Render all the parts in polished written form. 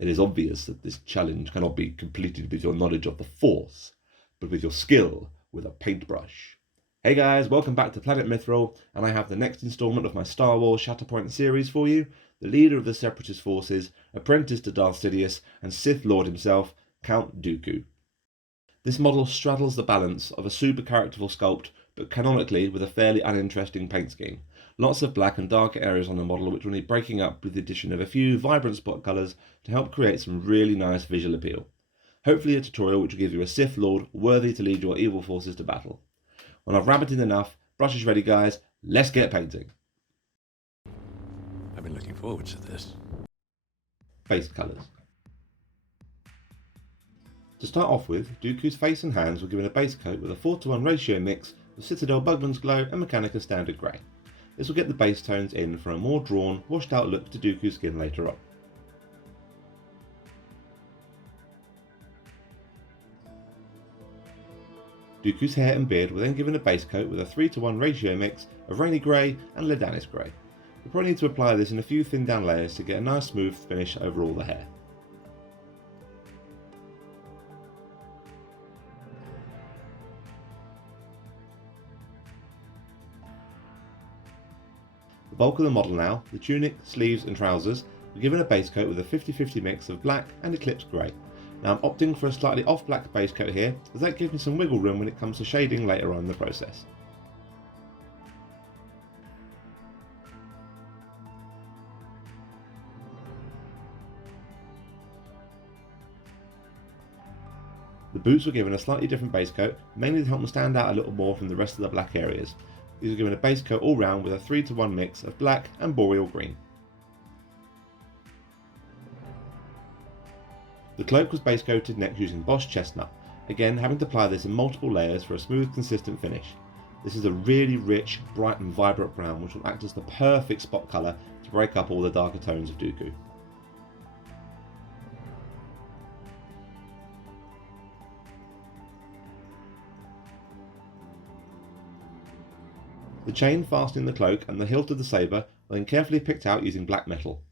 It is obvious that this challenge cannot be completed with your knowledge of the Force, but with your skill with a paintbrush. Hey guys, welcome back to Planet Mithril, and I have the next instalment of my Star Wars Shatterpoint series for you, the leader of the Separatist forces, apprentice to Darth Sidious, and Sith Lord himself, Count Dooku. This model straddles the balance of a super characterful sculpt, but canonically with a fairly uninteresting paint scheme. Lots of black and dark areas on the model which will need breaking up with the addition of a few vibrant spot colours to help create some really nice visual appeal. Hopefully a tutorial which will give you a Sith Lord worthy to lead your evil forces to battle. When I've rabbited enough, brush is ready guys, let's get painting. I've been looking forward to this. Face colours. To start off with, Dooku's face and hands were given a base coat with a 4:1 ratio mix of Citadel Bugman's Glow and Mechanica Standard Grey. This will get the base tones in for a more drawn, washed out look to Dooku's skin later on. Dooku's hair and beard were then given a base coat with a 3:1 ratio mix of Rainy Grey and Ledanis Grey. You'll probably need to apply this in a few thin down layers to get a nice smooth finish over all the hair. The bulk of the model now, the tunic, sleeves and trousers, were given a base coat with a 50-50 mix of black and Eclipse Grey. Now I'm opting for a slightly off black base coat here, as that gives me some wiggle room when it comes to shading later on in the process. The boots were given a slightly different base coat, mainly to help them stand out a little more from the rest of the black areas. These were given a base coat all round with a 3:1 mix of black and boreal green. The cloak was base coated next using Bosch Chestnut, again having to apply this in multiple layers for a smooth, consistent finish. This is a really rich, bright and vibrant brown which will act as the perfect spot colour to break up all the darker tones of Dooku. The chain fastening the cloak and the hilt of the sabre were then carefully picked out using black metal.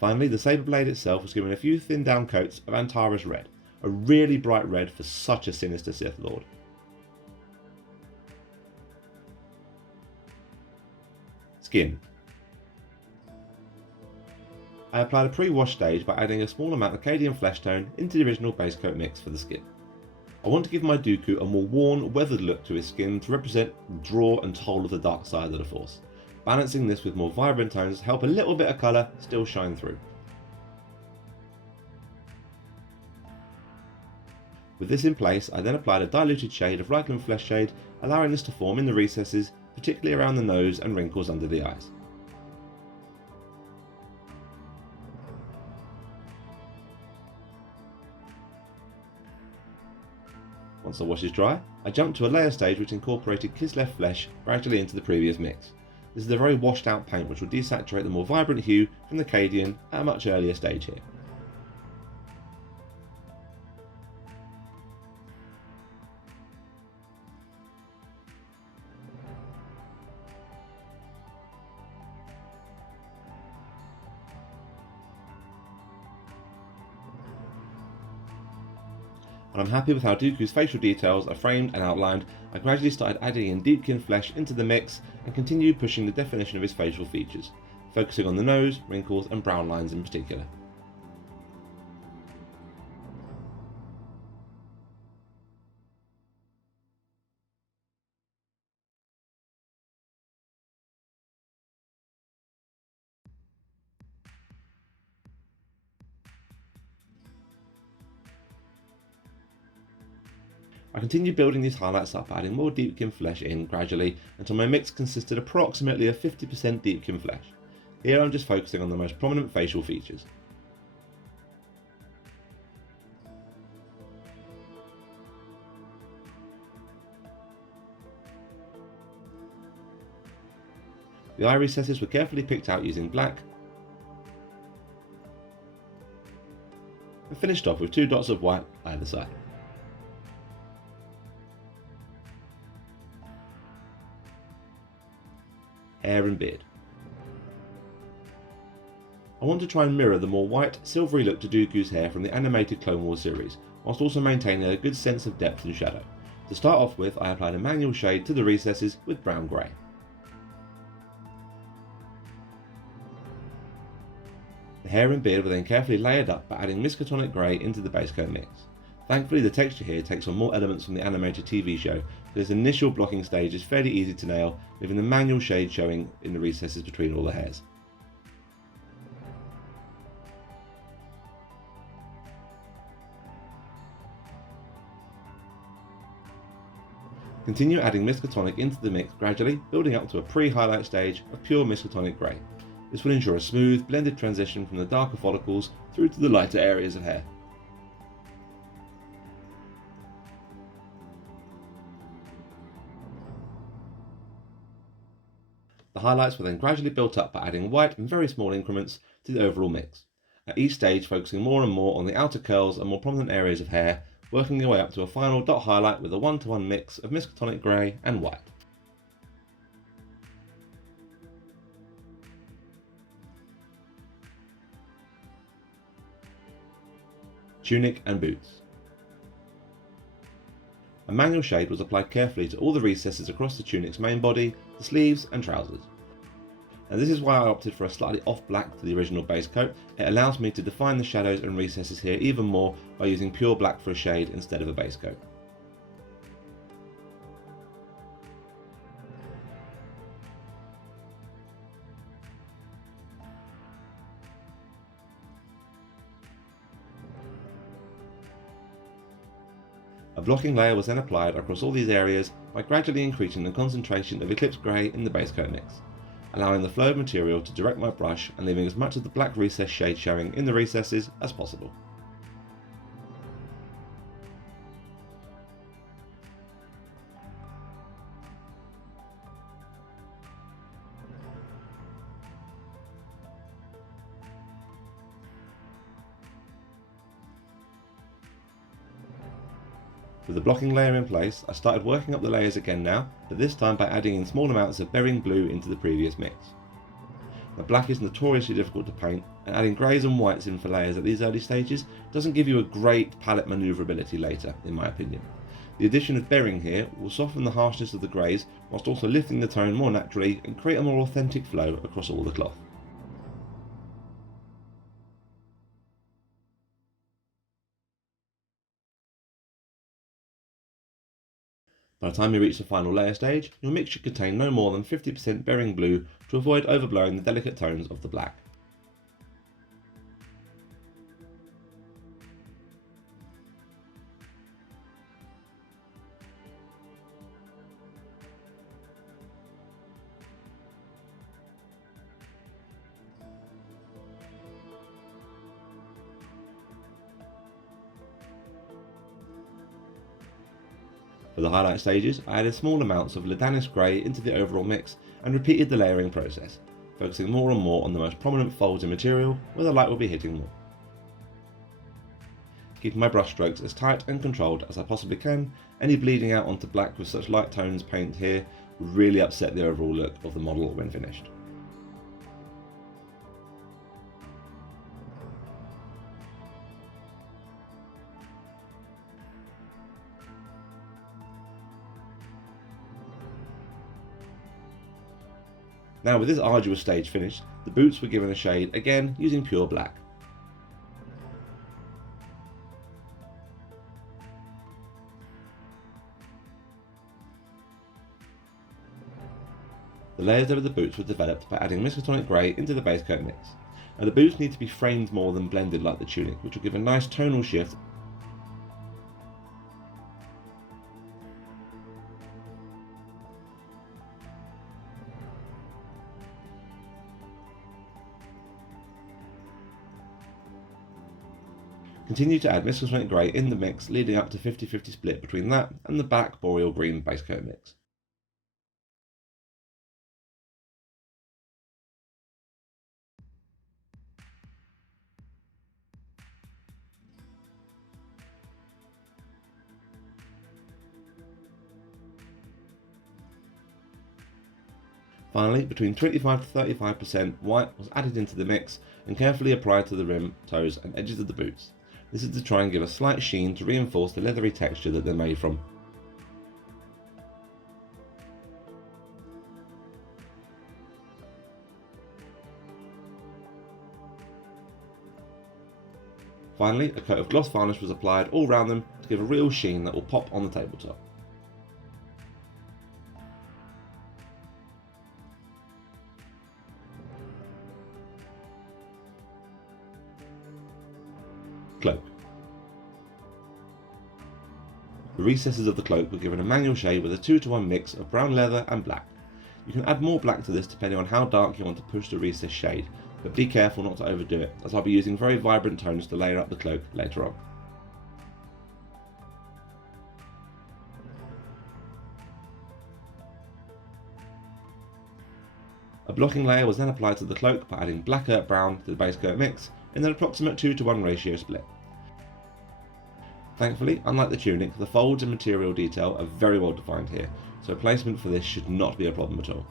Finally, the sabre blade itself was given a few thin down coats of Antares red, a really bright red for such a sinister Sith Lord. Skin. I applied a pre-wash stage by adding a small amount of Cadian flesh tone into the original base coat mix for the skin. I want to give my Dooku a more worn, weathered look to his skin to represent the draw and toll of the dark side of the Force. Balancing this with more vibrant tones to help a little bit of colour still shine through. With this in place, I then applied a diluted shade of Reikland Flesh Shade, allowing this to form in the recesses, particularly around the nose and wrinkles under the eyes. Once the wash is dry, I jumped to a layer stage which incorporated Kislev flesh gradually into the previous mix. This is a very washed out paint which will desaturate the more vibrant hue from the Cadian at a much earlier stage here. When I'm happy with how Dooku's facial details are framed and outlined, I gradually started adding in deepkin flesh into the mix and continued pushing the definition of his facial features, focusing on the nose, wrinkles and brown lines in particular. I continued building these highlights up, adding more deepkin flesh in gradually until my mix consisted approximately of 50% deepkin flesh. Here I'm just focusing on the most prominent facial features. The eye recesses were carefully picked out using black and finished off with 2 dots of white either side. hair and beard. I want to try and mirror the more white, silvery look to Dooku's hair from the animated Clone Wars series, whilst also maintaining a good sense of depth and shadow. To start off with, I applied a manual shade to the recesses with brown grey. The hair and beard were then carefully layered up by adding Miskatonic Grey into the base coat mix. Thankfully, the texture here takes on more elements from the animated TV show, so this initial blocking stage is fairly easy to nail, leaving the manual shade showing in the recesses between all the hairs. Continue adding Miskatonic into the mix gradually, building up to a pre-highlight stage of pure Miskatonic Grey. This will ensure a smooth, blended transition from the darker follicles through to the lighter areas of hair. The highlights were then gradually built up by adding white in very small increments to the overall mix, at each stage focusing more and more on the outer curls and more prominent areas of hair, working their way up to a final dot highlight with a 1-to-1 mix of Miskatonic Grey and white. Tunic and boots. A manual shade was applied carefully to all the recesses across the tunic's main body, the sleeves and trousers. And this is why I opted for a slightly off black to the original base coat. It allows me to define the shadows and recesses here even more by using pure black for a shade instead of a base coat. A blocking layer was then applied across all these areas by gradually increasing the concentration of Eclipse Grey in the base coat mix, allowing the flow of material to direct my brush and leaving as much of the black recess shade showing in the recesses as possible. With the blocking layer in place, I started working up the layers again now, but this time by adding in small amounts of berrying blue into the previous mix. The black is notoriously difficult to paint, and adding greys and whites in for layers at these early stages doesn't give you a great palette manoeuvrability later, in my opinion. The addition of berrying here will soften the harshness of the greys, whilst also lifting the tone more naturally and create a more authentic flow across all the cloth. By the time you reach the final layer stage, your mix should contain no more than 50% berrying blue to avoid overblowing the delicate tones of the black. For the highlight stages, I added small amounts of Ledanis Grey into the overall mix and repeated the layering process, focusing more and more on the most prominent folds in material where the light will be hitting more. Keeping my brush strokes as tight and controlled as I possibly can, any bleeding out onto black with such light tones paint here would really upset the overall look of the model when finished. Now with this arduous stage finished, the boots were given a shade again using pure black. The layers over the boots were developed by adding Miskatonic Grey into the base coat mix. Now the boots need to be framed more than blended like the tunic, which will give a nice tonal shift. Continue to add Miskatonic Grey in the mix, leading up to 50-50 split between that and the black Boreal Green base coat mix. Finally, between 25 to 35% white was added into the mix and carefully applied to the rim, toes and edges of the boots. This is to try and give a slight sheen to reinforce the leathery texture that they're made from. Finally, a coat of gloss varnish was applied all around them to give a real sheen that will pop on the tabletop. Cloak. The recesses of the cloak were given a manual shade with a 2-to-1 mix of brown leather and black. You can add more black to this depending on how dark you want to push the recess shade, but be careful not to overdo it, as I'll be using very vibrant tones to layer up the cloak later on. A blocking layer was then applied to the cloak by adding black earth brown to the base coat mix in an approximate 2-to-1 ratio split. Thankfully, unlike the tunic, the folds and material detail are very well defined here, so placement for this should not be a problem at all.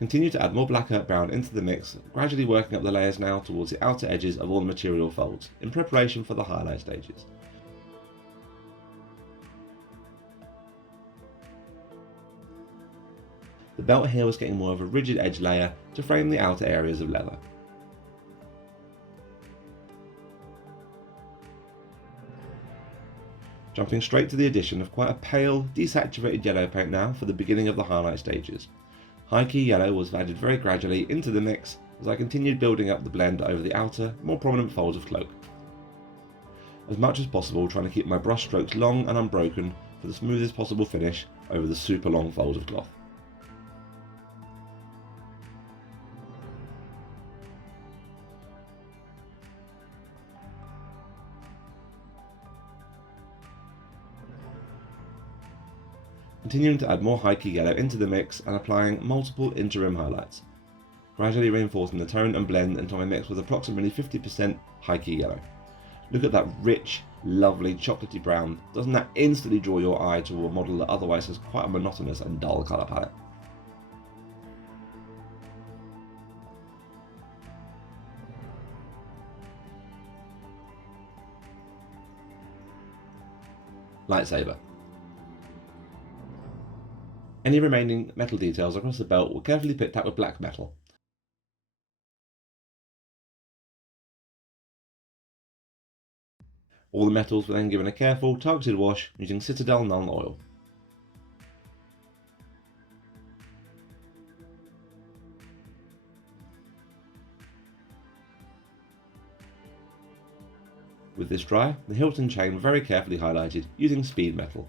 Continue to add more black earth brown into the mix, gradually working up the layers now towards the outer edges of all the material folds, in preparation for the highlight stages. The belt here was getting more of a rigid edge layer to frame the outer areas of leather. Jumping straight to the addition of quite a pale, desaturated yellow paint now for the beginning of the highlight stages. High key yellow was added very gradually into the mix as I continued building up the blend over the outer, more prominent folds of cloak. As much as possible trying to keep my brush strokes long and unbroken for the smoothest possible finish over the super long folds of cloth. Continuing to add more high key yellow into the mix and applying multiple interim highlights, gradually reinforcing the tone and blend until my mix was approximately 50% high key yellow. Look at that rich, lovely chocolatey brown. Doesn't that instantly draw your eye to a model that otherwise has quite a monotonous and dull colour palette? Lightsaber. Any remaining metal details across the belt were carefully picked out with black metal. All the metals were then given a careful, targeted wash using Citadel Nuln oil. With this dry, the hilt and chain were very carefully highlighted using speed metal.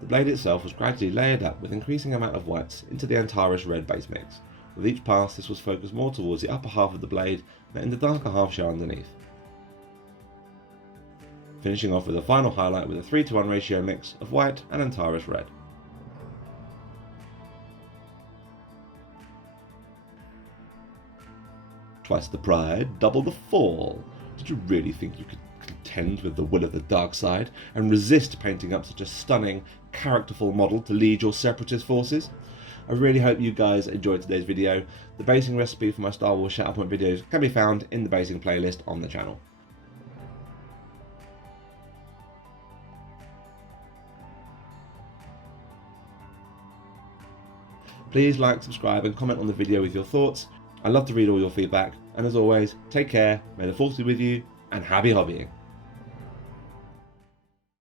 The blade itself was gradually layered up with increasing amount of whites into the Antares red base mix. With each pass this was focused more towards the upper half of the blade, letting the darker half show underneath. Finishing off with a final highlight with a 3-to-1 ratio mix of white and Antares red. Twice the pride, double the fall. Did you really think you could contend with the will of the dark side and resist painting up such a stunning, characterful model to lead your Separatist forces? I really hope you guys enjoyed today's video. The basing recipe for my Star Wars Shatterpoint videos can be found in the basing playlist on the channel. Please like, subscribe and comment on the video with your thoughts. I love to read all your feedback, and as always, take care, may the force be with you, and happy hobbying.